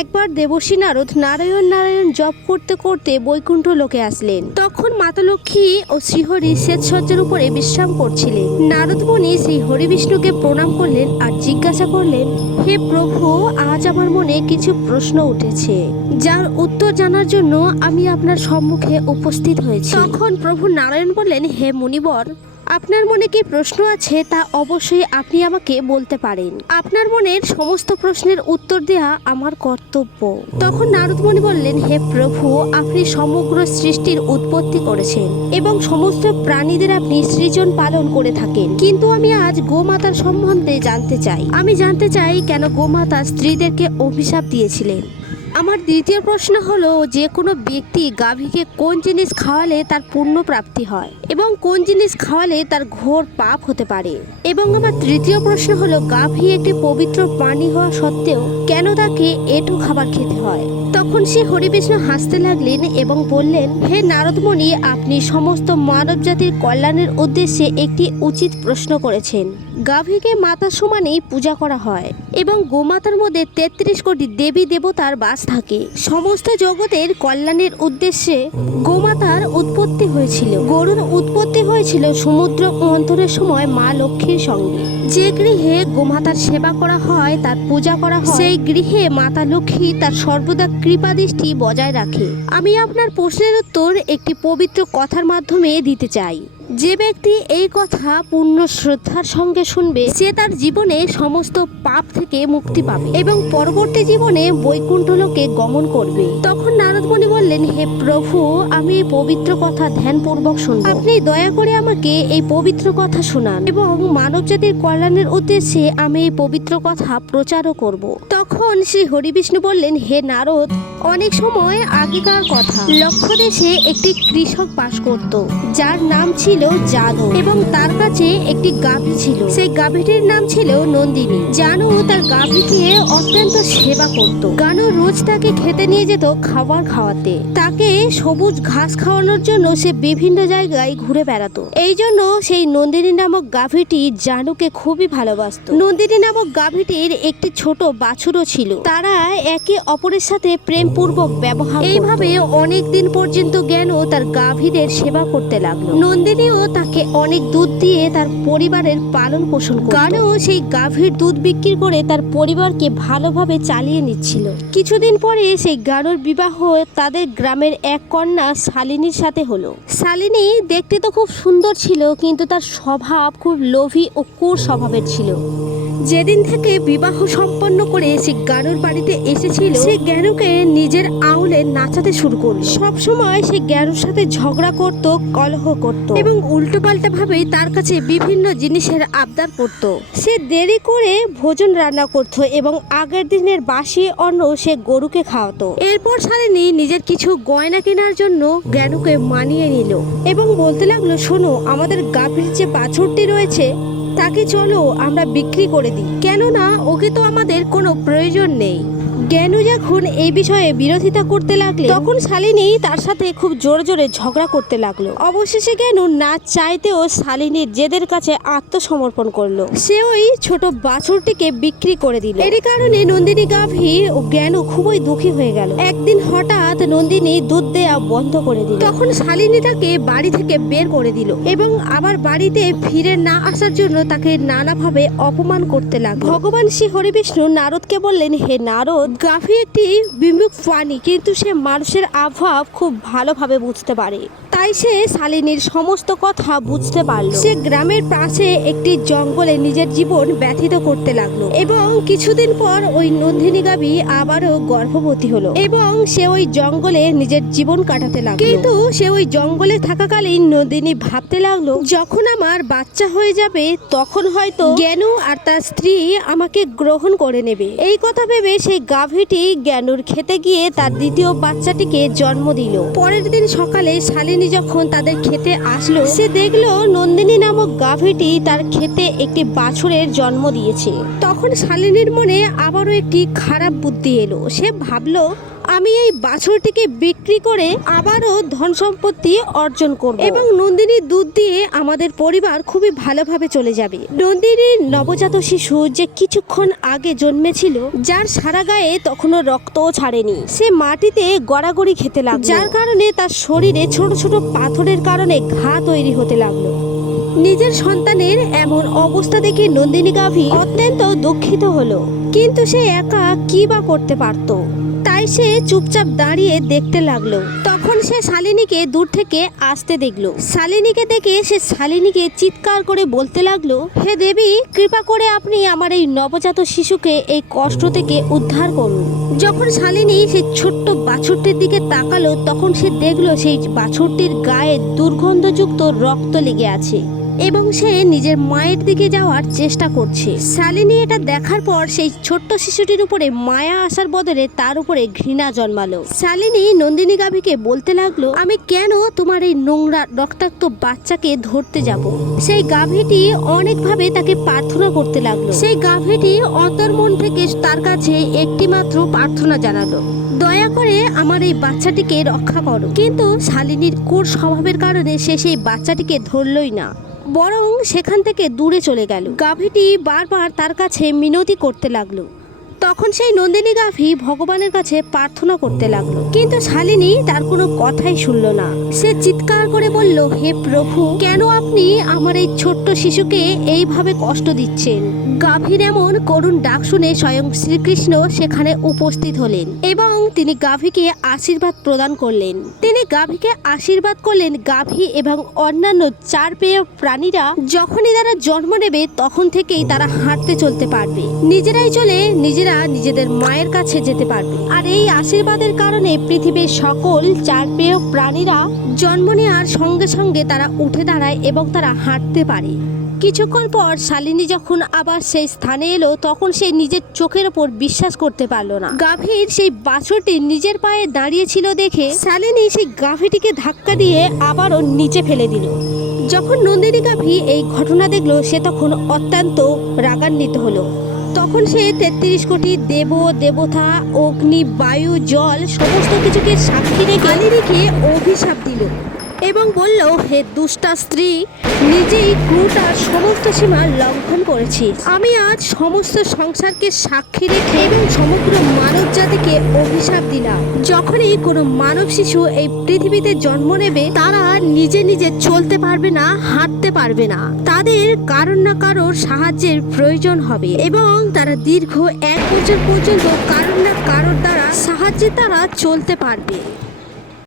একবার দেবশ্রী নারদ নারায়ণ নারায়ণ জপ করতে করতে বৈকুণ্ঠ লোকে আসলেন। তখন মাতা লক্ষ্মী ও শ্রীহরি শ্বেতসজ্জার উপরে বিশ্রাম করছিলেন। নারদ মুনি শ্রী হরি বিষ্ণুকে প্রণাম করলেন আর জিজ্ঞাসা করলেন, হে প্রভু, আজ আমার মনে কিছু প্রশ্ন উঠেছে। যার উত্তর জানার জন্য আমি আপনার সম্মুখে উপস্থিত হয়েছি। তখন প্রভু নারায়ণ বললেন, হে মুনিবর আপনার মনে কি প্রশ্ন আছে তা অবশ্যই আপনি আমাকে বলতে পারেন। আপনার মনের সমস্ত প্রশ্নের উত্তর দেয়া আমার কর্তব্য। তখন নারদমণি বললেন, হে প্রভু, আপনি সমগ্র সৃষ্টির উৎপত্তি করেছেন এবং সমস্ত প্রাণীদের আপনি সৃজন পালন করে থাকেন। কিন্তু আমি আজ গোমাতার সম্বন্ধে জানতে চাই। আমি জানতে চাই কেন গোমাতা স্ত্রীদেরকে অভিশাপ দিয়েছিলেন? আমার দ্বিতীয় প্রশ্ন হলো, যে কোনো ব্যক্তি গাভীকে কোন জিনিস খাওয়ালে তার পুণ্য প্রাপ্তি হয়? এবং কোন জিনিস খাওয়ালে তার ঘোর পাপ হতে পারে? এবং আমার তৃতীয় প্রশ্ন হলো, গাভী একটি পবিত্র প্রাণী হওয়া সত্ত্বেও কেন তাকে এটু খাবার খেতে হয়? তখন সে হরিবিষ্ণু হাসতে লাগলেন এবং বললেন, হে নারদমণি, আপনি সমস্ত মানব জাতির কল্যাণের উদ্দেশ্যে একটি উচিত প্রশ্ন করেছেন। গাভীকে মাতা সমানেই পূজা করা হয় এবং গোমাতার মধ্যে তেত্রিশ কোটি দেবী দেবতার বাস থাকে। সমস্ত জগতের কল্যাণের উদ্দেশ্যে গোমাতার উৎপত্তি হয়েছিল। গরুর উৎপত্তি হয়েছিল সমুদ্র মন্থনের সময় মা লক্ষ্মীর সঙ্গে। যে গৃহে গোমাতার সেবা করা হয়, তার পূজা করা হয়, সেই গৃহে মাতা লক্ষ্মী তার সর্বদা কৃপা দৃষ্টি বজায় রাখে। আমি আপনার প্রশ্নের উত্তর একটি পবিত্র কথার মাধ্যমে দিতে চাই। যে ব্যক্তি এই কথা পূর্ণ শ্রদ্ধার সঙ্গে শুনবে, সে তার জীবনে সমস্ত পাপ থেকে মুক্তি পাবে এবং পরবর্তী জীবনে বৈকুণ্ঠ লোকে গমন করবে। তখন নারদমণি বললেন, হে প্রভু, আমি এই পবিত্র কথা ধ্যানপূর্বক শুনব। আপনি দয়া করে আমাকে এই পবিত্র কথা শোনান এবং মানব জাতির কল্যাণের উদ্দেশ্যে আমি এই পবিত্র কথা প্রচারও করব। তখন শ্রী হরিবিষ্ণু বললেন, হে নারদ, অনেক সময় আগেকার কথা। লক্ষ্য দেশে একটি কৃষক বাস করত, যার নাম ছিল জানু। এবং তার কাছে একটি গাভী ছিল। সেই গাভীটির নাম ছিল নন্দিনী। জানু তার গাভীকে অত্যন্ত সেবা করত। গানু রোজ তাকে খেতে নিয়ে যেত খাবার খাওয়াতে। তাকে সবুজ ঘাস খাওয়ানোর জন্য সে বিভিন্ন জায়গায় ঘুরে বেড়াতো। এই জন্য সেই নন্দিনী নামক গাভীটি জানুকে খুবই ভালোবাসতো। নন্দিনী নামক গাভীটির একটি ছোট বাছুরও ছিল। তারা একে অপরের সাথে প্রেমপূর্বক ব্যবহার এইভাবে অনেক দিন পর্যন্ত জ্ঞান তার গাভীদের সেবা করতে লাগল। নন্দিনীও তাকে অনেক দুধ দিয়ে তার পরিবারের পালন পোষণ কারণ সেই গাভীর দুধ বিক্রি করে তার পরিবারকে ভালোভাবে চালিয়ে নিচ্ছিল। কিছুদিন পরে সেই গানোর বিবাহ তাদের গ্রামের এক কন্যা শালিনীর সাথে হলো। শালিনী দেখতে তো খুব সুন্দর ছিল, কিন্তু তার স্বভাব খুব লোভী ও কুর স্বভাবের ছিল। যেদিন থেকে বিবাহ সম্পন্ন করে সে জ্ঞানুর বাড়িতে এসেছিল, সে জ্ঞানুকে নিজের আউলে নাচাতে শুরু করল। সব সময় সে জ্ঞানুর সাথে ঝগড়া করত, কলহ করত এবং উল্টো পাল্টা ভাবে তার কাছে বিভিন্ন জিনিসের আবদার করত। সে দেরি করে ভোজন রান্না করত এবং আগের দিনের বাসি অন্ন সে গরুকে খাওয়াতো। এরপর শালিনী নিজের কিছু গয়না কেনার জন্য জ্ঞানুকে মানিয়ে নিল এবং বলতে লাগল, শোনো, আমাদের গাভীর যে বাছুরটি রয়েছে তাকে চলো আমরা বিক্রি করে দিই। কেননা ওকে তো আমাদের কোনো প্রয়োজন নেই। জ্ঞানু যখন এই বিষয়ে বিরোধিতা করতে লাগলে, তখন শালিনী তার সাথে খুব জোরে জোরে ঝগড়া করতে লাগল। অবশেষে জ্ঞানু না চাইতেও শালিনীর জেদের কাছে আত্মসমর্পণ করল। সে ওই ছোট বাছুরটিকে বিক্রি করে দিল। এর কারণে নন্দিনী গাভী ও জ্ঞানু খুবই দুঃখী হয়ে গেল। একদিন হঠাৎ নন্দিনী দুধ দেয়া বন্ধ করে দিল। তখন শালিনী তাকে বাড়ি থেকে বের করে দিল এবং আবার বাড়িতে ফিরে না আসার জন্য তাকে নানাভাবে অপমান করতে লাগল। ভগবান শ্রী হরিবিষ্ণু নারদকে বললেন, হে নারদ গাভী একটি বিমুখ প্রাণী কিন্তু সে মানুষের আবহাওয়া খুব ভালোভাবে বুঝতে পারে। তাই সে শালিনীর সমস্ত কথা বুঝতে পারল। সে গ্রামের পাশে একটি জঙ্গলে নিজের জীবন ব্যথিত করতে লাগল এবং কিছুদিন পর ওই নন্দিনী গাভী আবারও গর্ভবতী হলো এবং সে ওই জঙ্গলে নিজের জীবন কাটাতে লাগল। কিন্তু সে ওই জঙ্গলে থাকাকালীন নন্দিনী ভাবতে লাগল, যখন আমার বাচ্চা হয়ে যাবে, তখন হয়তো জ্ঞানু আর তার স্ত্রী আমাকে গ্রহণ করে নেবে। এই কথা ভেবে সেই গাভীটি জ্ঞানুর খেতে গিয়ে তার দ্বিতীয় বাচ্চাটিকে জন্ম দিল। পরের দিন সকালে শালিনী যখন তাদের খেতে আসলো, সে দেখল নন্দিনী নামক গাভীটি তার খেতে একটি বাছুরের জন্ম দিয়েছে। তখন শালিনীর মনে আবারও একটি খারাপ বুদ্ধি এলো। সে ভাবলো আমি এই বাছুরটিকে বিক্রি করে আবারও ধন সম্পত্তি অর্জন করব। এবং নন্দিনীর দুধ দিয়ে আমাদের পরিবার খুবই ভালোভাবে চলে যাবে। নন্দিনীর নবজাত শিশু যে কিছুক্ষণ আগে জন্মেছিল, যার সারা গায়ে তখনও রক্তও ছাড়েনি। সে মাটিতে গড়াগড়ি খেতে লাগল। যার কারণে তার শরীরে ছোট ছোট পাথরের কারণে ঘা তৈরি হতে লাগল। নিজের সন্তানের এমন অবস্থা দেখে নন্দিনী গাভী অত্যন্ত দুঃখিত হলো। কিন্তু সে একা কি বা করতে পারত? তাই সে চুপচাপ দাঁড়িয়ে দেখতে লাগল। তখন সে শালিনীকে দূর থেকে আসতে দেখল। শালিনীকে দেখে সে শালিনীকে চিৎকার করে বলতে লাগল, হে দেবী, কৃপা করে আপনি আমার এই নবজাত শিশুকে এই কষ্ট থেকে উদ্ধার করুন। যখন শালিনী সেই ছোট্ট বাছুরটির দিকে তাকালো, তখন সে দেখল সেই বাছুরটির গায়ে দুর্গন্ধযুক্ত রক্ত লেগে আছে। এবং সে নিজের মায়ের দিকে যাওয়ার চেষ্টা করছে। শালিনী এটা দেখার পর সেই ছোট্ট শিশুটির উপরে মায়া আসার বদলে তার উপরে ঘৃণা জন্মালো। শালিনী নন্দিনী গাভীকে বলতে লাগল, আমি কেন তোমার এই নোংরা রক্তাক্ত বাচ্চাকে ধরতে যাব? সেই গাভীটি অনেকভাবে তাকে প্রার্থনা করতে লাগল। সেই গাভীটি অন্তর্মন থেকে তার কাছে একটি মাত্র প্রার্থনা জানালো, দয়া করে আমার এই বাচ্চাটিকে রক্ষা করো। কিন্তু শালিনীর কোর স্বভাবের কারণে সে সেই বাচ্চাটিকে ধরলই না। বরং সেখান থেকে দূরে চলে গেল। গাভীটি বারবার তার কাছে মিনতি করতে লাগল। তখন সেই নন্দিনী গাভী ভগবানের কাছে প্রার্থনা করতে লাগল। কিন্তু শালিনী তার কোনো কথাই শুনল না। সে চিৎকার করে বলল, হে প্রভু, কেন আপনি আমার এই ছোট্ট শিশুকে এইভাবে কষ্ট দিচ্ছেন? গাভীর এমন করুণ ডাক শুনে স্বয়ং শ্রীকৃষ্ণ সেখানে উপস্থিত হলেন এবং তিনি গাভীকে আশীর্বাদ প্রদান করলেন। তিনি গাভীকে আশীর্বাদ করলেন গাভী এবং অন্যান্য চার পেয় প্রাণীরা যখনই তারা জন্ম নেবে তখন থেকেই তারা হাঁটতে চলতে পারবে। নিজেরাই চলে নিজেরা নিজেদের মায়ের কাছে যেতে পারবে। আর এই আশীর্বাদের কারণে পৃথিবীর সকল চার পেয় প্রাণীরা জন্ম নেওয়ার সঙ্গে সঙ্গে তারা উঠে দাঁড়ায় এবং তারা হাঁটতে পারে। কিছুক্ষণ পর শালিনী যখন আবার সেই স্থানে এলো, তখন সে নিজের চোখের ওপর বিশ্বাস করতে পারল না। গাভীর সেই বাছরটি নিজের পায়ে দাঁড়িয়েছিল দেখে শালিনী সেই গাভীটিকে ধাক্কা দিয়ে আবারও নিচে ফেলে দিল। যখন নন্দিনী গাভী এই ঘটনা দেখল, সে তখন অত্যন্ত রাগান্বিত হলো। তখন সে তেত্রিশ কোটি দেব, দেবতা, অগ্নি, বায়ু, জল, সমস্ত কিছুকে সাক্ষী রেখে রেখে অভিশাপ দিল। এবং বলল, হে দুষ্টা স্ত্রী, নিজেই ক্রুটার সমস্ত সীমা লঙ্ঘন করেছি আমি আজ সমস্ত সংসারকে সাক্ষী রেখে এবং সমগ্র মানব জাতিকে অভিশাপ দিলাম। যখনই কোনো মানব শিশু এই পৃথিবীতে জন্ম নেবে, তারা নিজে নিজে চলতে পারবে না, হাঁটতে পারবে না। তাদের কারোর না কারোর সাহায্যের প্রয়োজন হবে এবং তারা দীর্ঘ এক বছর পর্যন্ত কারোর না কারোর দ্বারা সাহায্যে তারা চলতে পারবে।